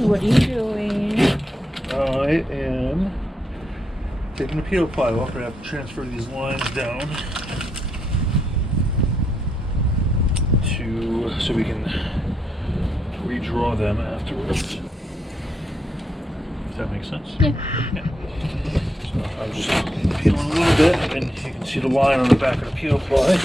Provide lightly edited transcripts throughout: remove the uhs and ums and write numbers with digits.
What are you doing? I am taking the peel pile off. I have to transfer these lines down so we can redraw them afterwards. If that makes sense? Yeah. So I'm just peeling a little bit, and you can see the line on the back of the peel ply.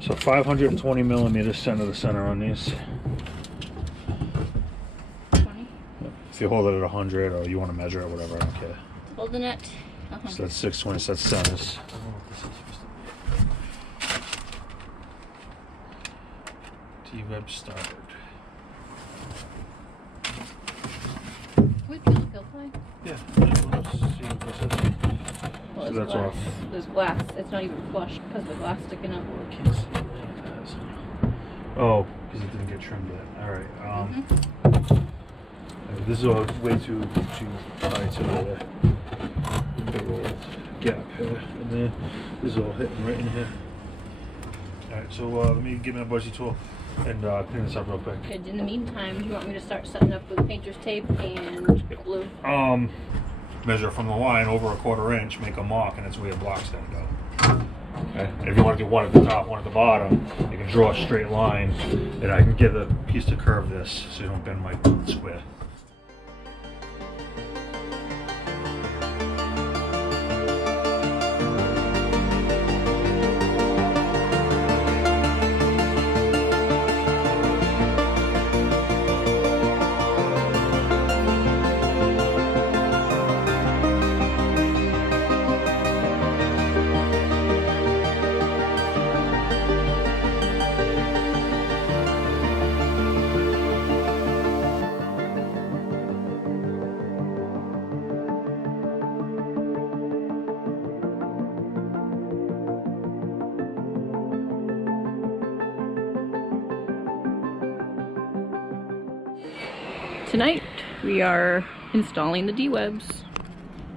So 520 millimeters center to center on these. 20. If you hold it at 100 or you want to measure it, whatever, I don't care. Holding it. So that's 620, so that's centers. DWeb started. We peel the peel ply? Yeah. Let's see what this is. Well, So that's glass. off. There's glass. It's not even flush because the glass sticking up. I can't see what it is. Oh, because it didn't get trimmed yet. All right. This is all way too high to the big old gap here, and then this is all hitting right in here. All right. So let me get my budgie tool and clean this up real quick. Okay, in the meantime, do you want me to start setting up with painter's tape and glue? Measure from the line over a 1/4 inch, make a mark, and that's where your block's gonna go. Okay. And if you want to do one at the top, one at the bottom, you can draw a straight line, and I can get a piece to curve this so you don't bend my square. Tonight, we are installing the DWebs.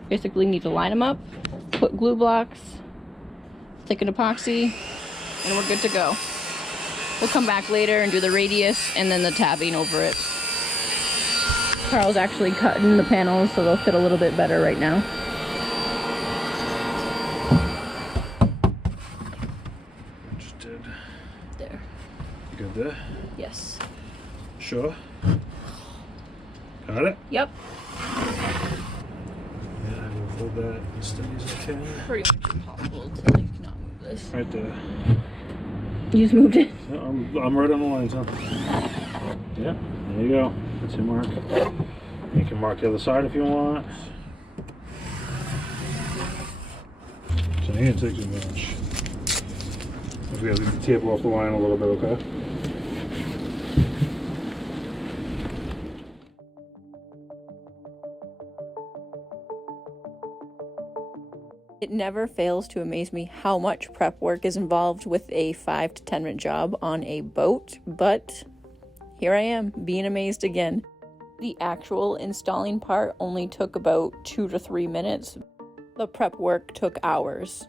Basically need to line them up, put glue blocks, thicken epoxy, and we're good to go. We'll come back later and do the radius and then the tabbing over it. Carl's actually cutting the panels so they'll fit a little bit better right now. Just did. There. You good there? Yes. Sure. Got it? Yep. Yeah, I will hold that as steady as I can. Pretty much impossible to like not move this. Right there. You just moved it. Yeah, I'm right on the lines, huh? Yeah, there you go. That's your mark. You can mark the other side if you want. So you didn't take too much. If we have to taper off the line a little bit, okay? It never fails to amaze me how much prep work is involved with a 5 to 10 minute job on a boat, but here I am, being amazed again. The actual installing part only took about 2 to 3 minutes. The prep work took hours.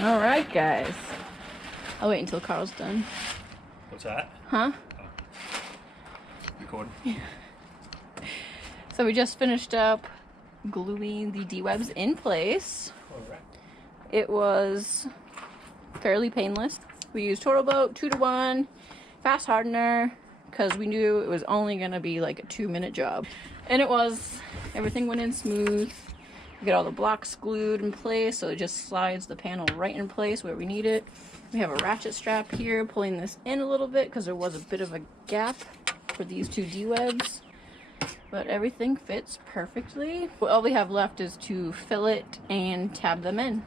Alright, guys. I'll wait until Carl's done. What's that? Huh? Oh. Recording. So we just finished up gluing the DWebs in place. Alright. It was fairly painless. We used Total Boat 2-to-1 fast hardener because we knew it was only going to be like a 2-minute job. And it was. Everything went in smooth. We got all the blocks glued in place, so it just slides the panel right in place where we need it. We have a ratchet strap here pulling this in a little bit because there was a bit of a gap for these two DWebs. But everything fits perfectly. All we have left is to fill it and tab them in.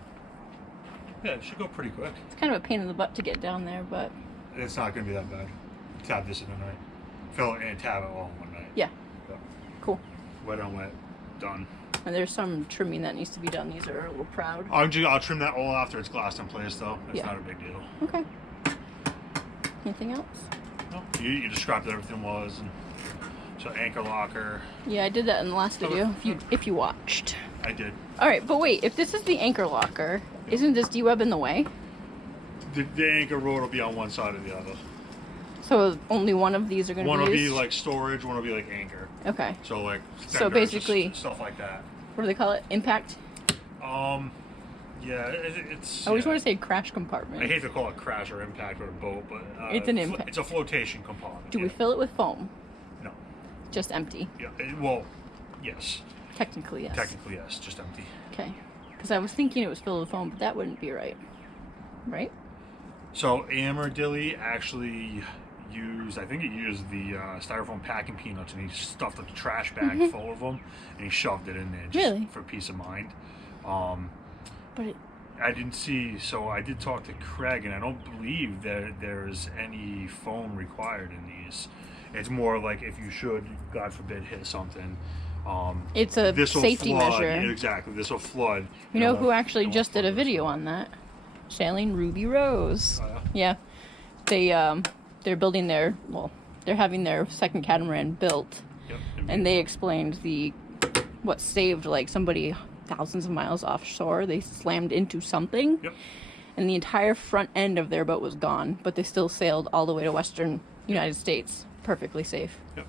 Yeah, it should go pretty quick. It's kind of a pain in the butt to get down there, but... It's not going to be that bad. Tab this in a night. Fill it and tab it all in one night. Yeah. Yep. Cool. Wet on wet. Done. And there's some trimming that needs to be done. These are a little proud. I'll trim that all after it's glassed in place, though. It's Yeah. not a big deal. Okay. Anything else? No, you described what everything was. And so anchor locker. Yeah, I did that in the last video, if you watched. I did. Alright, but wait, if this is the anchor locker, isn't this DWeb in the way? The anchor rod will be on one side or the other. So only one of these are going to be One will used? be like storage, one will be like anchor. Okay. So like So fenders, basically- stuff like that. What do they call it? Impact? Yeah, it's... I always yeah. want to say crash compartment. I hate to call it crash or impact with a boat, but... It's an impact. It's a flotation compartment. Do we fill it with foam? No. Just empty? Yeah, well, yes. Technically, yes. Technically, yes, just empty. Okay. Because I was thinking it was filled with foam, but that wouldn't be right. Right? So Dilly actually used, I think he used the styrofoam packing peanuts, and he stuffed a trash bag full of them, and he shoved it in there just Really? for peace of mind. But it... I didn't see, so I did talk to Craig, and I don't believe that there's any foam required in these. It's more like if you should, God forbid, hit something. It's a this'll safety flood. measure. Exactly, this will flood. You know who actually just did a video on that? Sailing Ruby Rose. Oh, yeah? Yeah. They're building their, well, they're having their second catamaran built. Yep. And they explained what saved like somebody thousands of miles offshore. They slammed into something. Yep. And the entire front end of their boat was gone, but they still sailed all the way to western United States perfectly safe. Yep.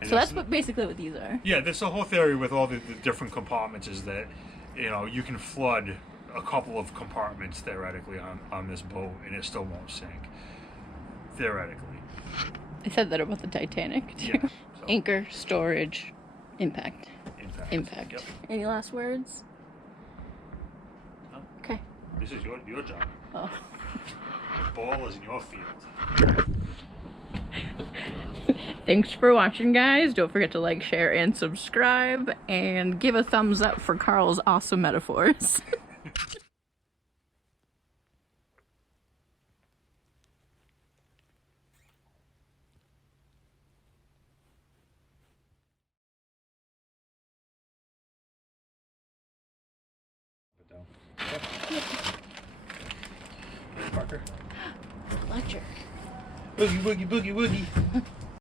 And So that's basically what these are. Yeah, that's the whole theory with all the different compartments is that, you know, you can flood a couple of compartments theoretically on this boat and it still won't sink. Theoretically. I said that about the Titanic too. Yeah. So, Anchor, storage, impact. impact. Yep. Any last words? No. Okay. This is your job. Oh. The ball is in your field. Thanks for watching, guys. Don't forget to like, share, and subscribe, and give a thumbs up for Carl's awesome metaphors. Parker. Electric. Boogie, boogie, boogie, boogie.